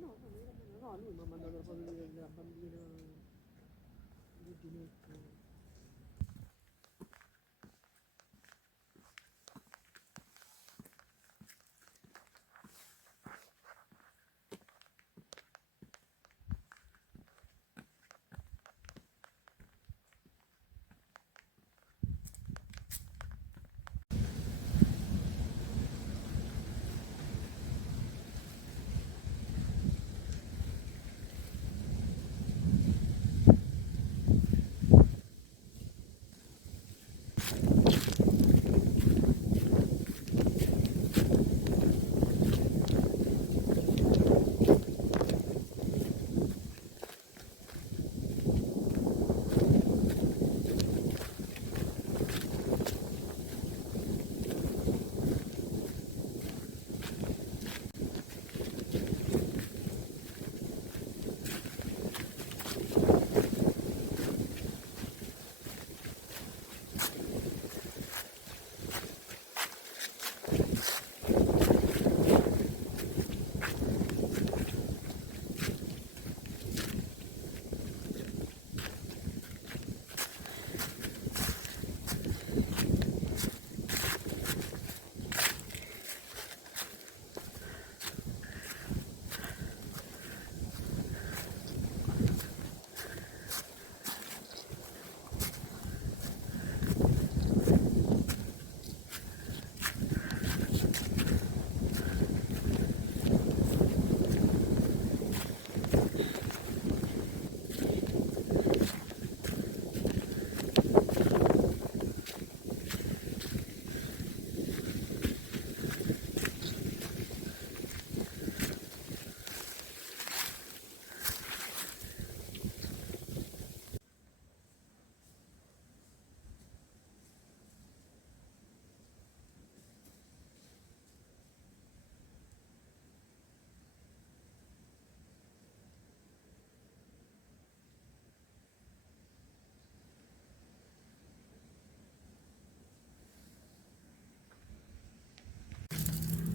no, lui mi ha mandato la foto della bambina di Ginetto.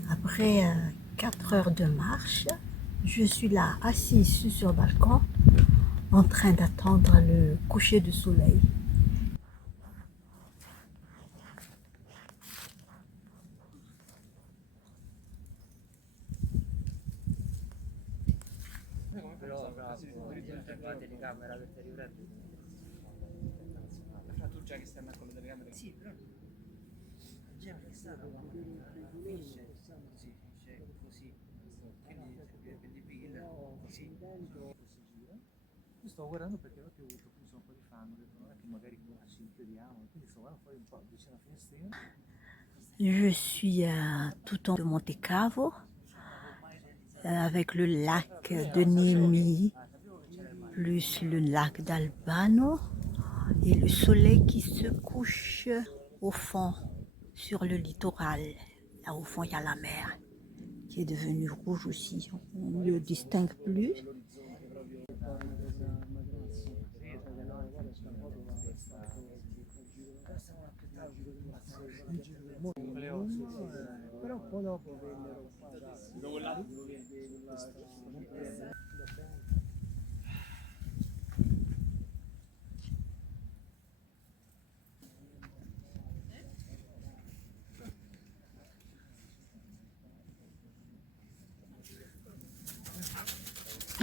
Après 4 heures de marche, je suis là assise sur le balcon en train d'attendre le coucher du soleil. Però la telecamera che ti riprendi. Fra tu già che stai andando con le telecamere? Sì, però già fissata quando finisce, sì, finisce così. Quindi vedi Bill così. Io sto guardando perché ho avuto un po' di fan, ho detto non è che magari ci chiudiamo, quindi sto guardando fuori un po' vicino alla finestrina. Je suis tout en haut de Monte Cavo avec le lac de Nemi plus le lac d'Albano et le soleil qui se couche au fond sur le littoral. Là au fond il y a la mer qui est devenue rouge aussi, on ne le distingue plus. Però poi dopo vennero qua da